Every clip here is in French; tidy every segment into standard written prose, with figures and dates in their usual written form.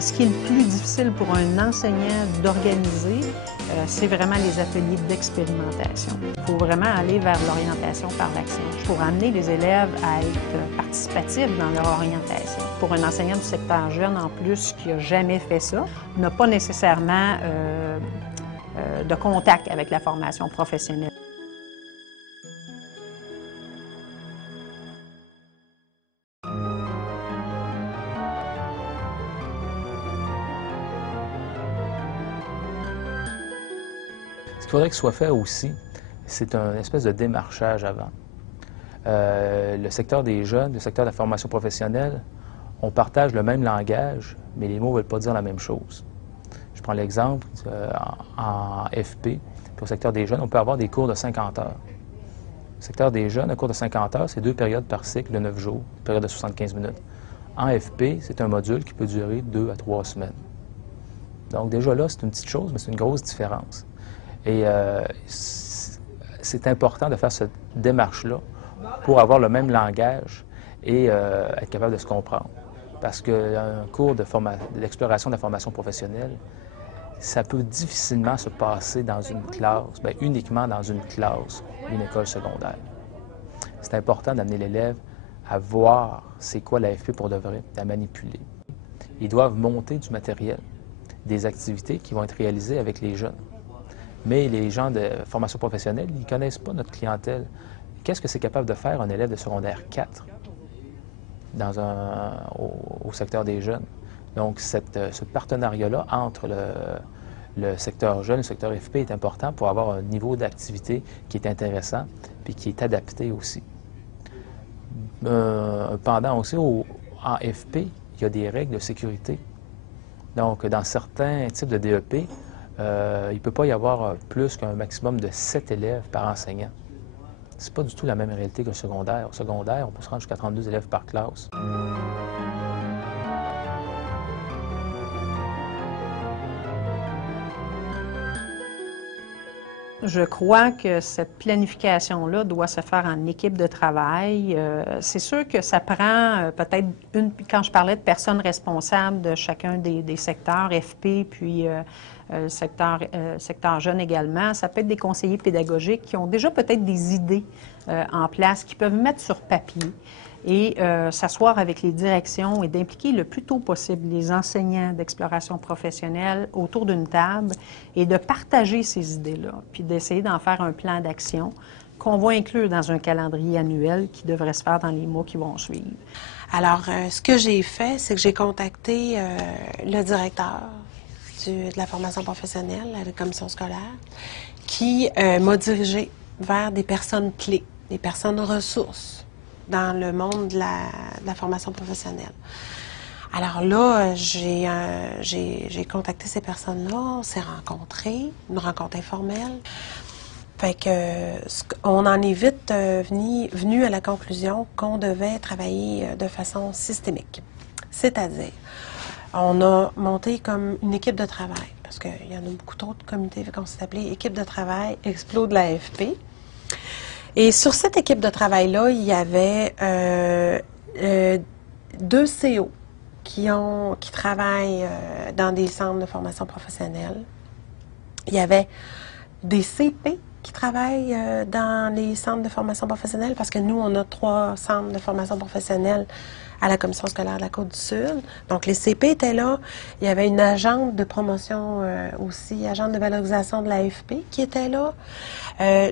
Ce qui est le plus difficile pour un enseignant d'organiser, c'est vraiment les ateliers d'expérimentation. Il faut vraiment aller vers l'orientation par l'action pour amener les élèves à être participatifs dans leur orientation. Pour un enseignant du secteur jeune, en plus, qui n'a jamais fait ça, n'a pas nécessairement de contact avec la formation professionnelle. Ce qu'il faudrait que ce soit fait aussi, c'est un espèce de démarchage avant. Le secteur des jeunes, le secteur de la formation professionnelle, on partage le même langage, mais les mots ne veulent pas dire la même chose. Je prends l'exemple en FP, puis au secteur des jeunes, on peut avoir des cours de 50 heures. Le secteur des jeunes, un cours de 50 heures, c'est 2 périodes par cycle de 9 jours, une période de 75 minutes. En FP, c'est un module qui peut durer 2 à 3 semaines. Donc déjà là, c'est une petite chose, mais c'est une grosse différence. Et c'est important de faire cette démarche-là pour avoir le même langage et être capable de se comprendre. Parce qu'un cours d'exploration de la formation professionnelle, ça peut difficilement se passer dans une classe, bien, uniquement dans une classe d'une école secondaire. C'est important d'amener l'élève à voir c'est quoi l'AFP pour de vrai, à manipuler. Ils doivent monter du matériel, des activités qui vont être réalisées avec les jeunes. Mais les gens de formation professionnelle, ils ne connaissent pas notre clientèle. Qu'est-ce que c'est capable de faire un élève de secondaire 4 au secteur des jeunes? Donc, ce partenariat-là entre le secteur jeune et le secteur FP est important pour avoir un niveau d'activité qui est intéressant et qui est adapté aussi. Pendant aussi, en FP, il y a des règles de sécurité. Donc, dans certains types de DEP, il ne peut pas y avoir plus qu'un maximum de 7 élèves par enseignant. C'est pas du tout la même réalité que le secondaire. Au secondaire, on peut se rendre jusqu'à 32 élèves par classe. Je crois que cette planification-là doit se faire en équipe de travail. C'est sûr que ça prend peut-être quand je parlais de personnes responsables de chacun des secteurs, FP, puis secteur jeune également, ça peut être des conseillers pédagogiques qui ont déjà peut-être des idées en place, qui peuvent mettre sur papier et s'asseoir avec les directions et d'impliquer le plus tôt possible les enseignants d'exploration professionnelle autour d'une table et de partager ces idées-là, puis d'essayer d'en faire un plan d'action qu'on va inclure dans un calendrier annuel qui devrait se faire dans les mois qui vont suivre. Alors, ce que j'ai fait, c'est que j'ai contacté le directeur de la formation professionnelle à la commission scolaire qui m'a dirigée vers des personnes clés, des personnes ressources dans le monde de la formation professionnelle. Alors là, j'ai contacté ces personnes-là, on s'est rencontrés, une rencontre informelle. Fait que on en est vite venu à la conclusion qu'on devait travailler de façon systémique. C'est-à-dire, on a monté comme une équipe de travail, parce qu'il y en a beaucoup trop de comités qu'on s'est appelé équipe de travail Explo de l'AFP. Et sur cette équipe de travail-là, il y avait 2 CO qui travaillent dans des centres de formation professionnelle. Il y avait des CP qui travaillent dans les centres de formation professionnelle, parce que nous, on a 3 centres de formation professionnelle à la commission scolaire de la Côte-du-Sud. Donc, les CP étaient là. Il y avait une agente de promotion aussi, agente de valorisation de l'AFP qui était là.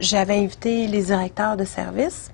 J'avais invité les directeurs de service.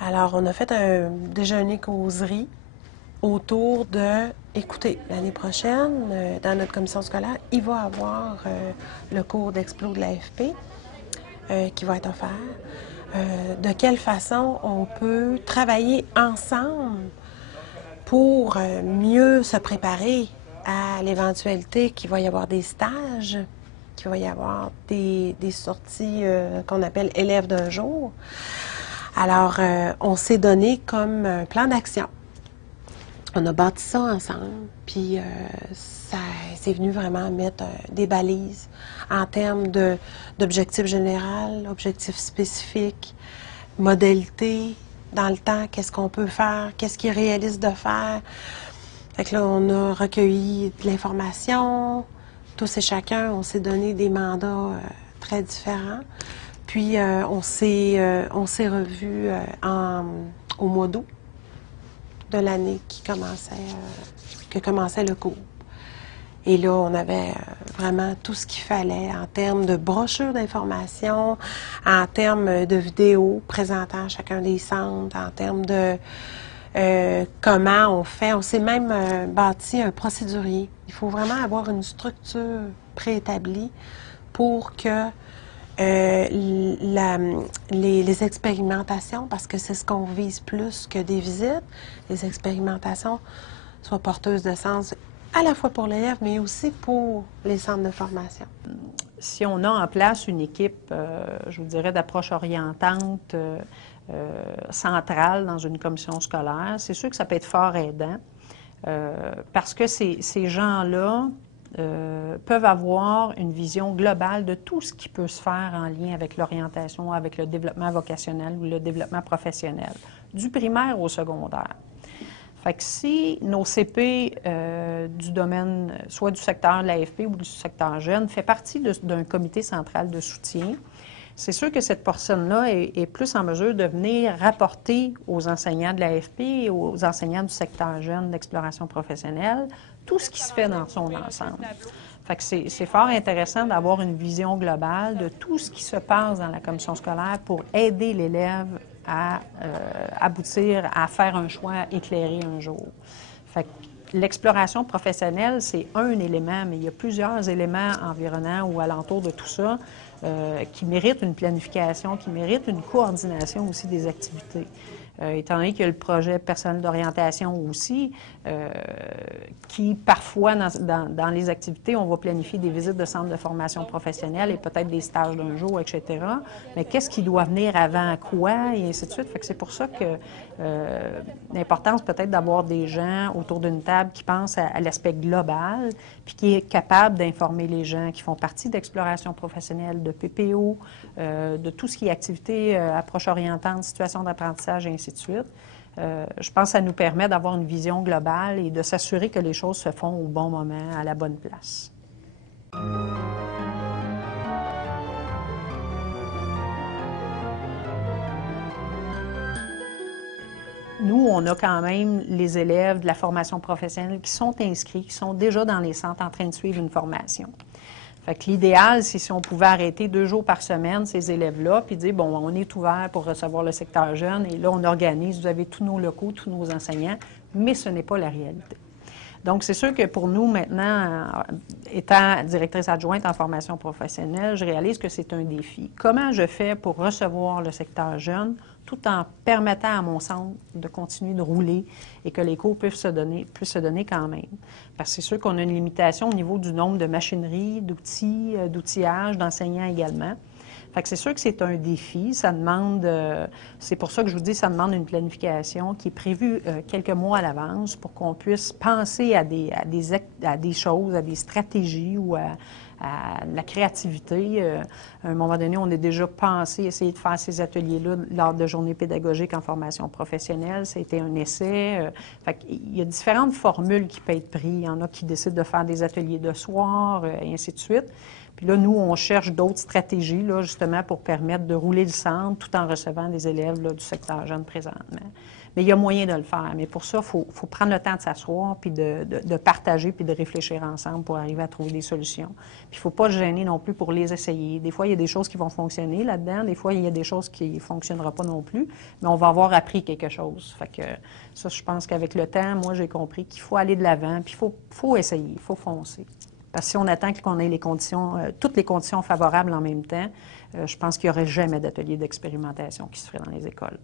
Alors, on a fait un déjeuner causerie autour de, écoutez, l'année prochaine, dans notre commission scolaire, il va y avoir le cours d'Explo de l'AFP qui va être offert. De quelle façon on peut travailler ensemble pour mieux se préparer à l'éventualité qu'il va y avoir des stages, qu'il va y avoir des sorties qu'on appelle élèves d'un jour. Alors, on s'est donné comme un plan d'action. On a bâti ça ensemble, puis c'est venu vraiment mettre des balises en termes d'objectifs généraux, objectifs spécifiques, modalités dans le temps, qu'est-ce qu'on peut faire, qu'est-ce qui est réaliste de faire, Fait que là, on a recueilli de l'information, tous et chacun, on s'est donné des mandats très différents. Puis, on s'est revus au mois d'août de l'année que commençait le cours. Et là, on avait vraiment tout ce qu'il fallait en termes de brochures d'informations, en termes de vidéos présentant chacun des centres, en termes de comment on fait. On s'est même bâti un procédurier. Il faut vraiment avoir une structure préétablie pour que les expérimentations, parce que c'est ce qu'on vise plus que des visites, les expérimentations soient porteuses de sens à la fois pour l'élève, mais aussi pour les centres de formation. Si on a en place une équipe, je vous dirais, d'approche orientante centrale dans une commission scolaire, c'est sûr que ça peut être fort aidant parce que ces gens-là peuvent avoir une vision globale de tout ce qui peut se faire en lien avec l'orientation, avec le développement vocationnel ou le développement professionnel, du primaire au secondaire. Fait que si nos CP du domaine, soit du secteur de l'AFP ou du secteur jeune, fait partie d'un comité central de soutien, c'est sûr que cette personne-là est plus en mesure de venir rapporter aux enseignants de l'AFP et aux enseignants du secteur jeune d'exploration professionnelle tout ce qui se fait dans son ensemble. Fait que c'est fort intéressant d'avoir une vision globale de tout ce qui se passe dans la commission scolaire pour aider l'élève à aboutir à faire un choix éclairé un jour. Fait que l'exploration professionnelle, c'est un élément, mais il y a plusieurs éléments environnants ou alentours de tout ça qui méritent une planification, qui méritent une coordination aussi des activités. Étant donné qu'il y a le projet personnel d'orientation aussi, qui parfois, dans les activités, on va planifier des visites de centres de formation professionnelle et peut-être des stages d'un jour, etc. Mais qu'est-ce qui doit venir avant quoi, et ainsi de suite. Fait que c'est pour ça que l'importance peut-être d'avoir des gens autour d'une table qui pensent à l'aspect global, puis qui est capable d'informer les gens qui font partie d'exploration professionnelle, de PPO, de tout ce qui est activité, approche orientante, situation d'apprentissage, et ainsi de suite. Je pense que ça nous permet d'avoir une vision globale et de s'assurer que les choses se font au bon moment, à la bonne place. Nous, on a quand même les élèves de la formation professionnelle qui sont inscrits, qui sont déjà dans les centres en train de suivre une formation. Fait que l'idéal, c'est si on pouvait arrêter 2 jours par semaine ces élèves-là, puis dire, bon, on est ouvert pour recevoir le secteur jeune, et là, on organise, vous avez tous nos locaux, tous nos enseignants, mais ce n'est pas la réalité. Donc, c'est sûr que pour nous, maintenant, étant directrice adjointe en formation professionnelle, je réalise que c'est un défi. Comment je fais pour recevoir le secteur jeune tout en permettant à mon centre de continuer de rouler et que les cours puissent se donner quand même? Parce que c'est sûr qu'on a une limitation au niveau du nombre de machineries, d'outils, d'outillage, d'enseignants également. Fait que c'est sûr que c'est un défi. Ça demande, c'est pour ça que je vous dis, ça demande une planification qui est prévue quelques mois à l'avance pour qu'on puisse penser à des choses, à des stratégies ou à la créativité. À un moment donné, on a déjà pensé essayer de faire ces ateliers-là lors de journées pédagogiques en formation professionnelle. Ça a été un essai. Fait qu'il y a différentes formules qui peuvent être prises. Il y en a qui décident de faire des ateliers de soir, et ainsi de suite. Puis là, nous, on cherche d'autres stratégies, là, justement, pour permettre de rouler le centre tout en recevant des élèves là, du secteur jeune présentement. Mais il y a moyen de le faire. Mais pour ça, il faut prendre le temps de s'asseoir, puis de partager, puis de réfléchir ensemble pour arriver à trouver des solutions. Puis il ne faut pas se gêner non plus pour les essayer. Des fois, il y a des choses qui vont fonctionner là-dedans. Des fois, il y a des choses qui ne fonctionneront pas non plus. Mais on va avoir appris quelque chose. Fait que ça, je pense qu'avec le temps, moi, j'ai compris qu'il faut aller de l'avant, puis il faut essayer, il faut foncer. Parce que si on attend qu'on ait les conditions, toutes les conditions favorables en même temps, je pense qu'il n'y aurait jamais d'atelier d'expérimentation qui se ferait dans les écoles.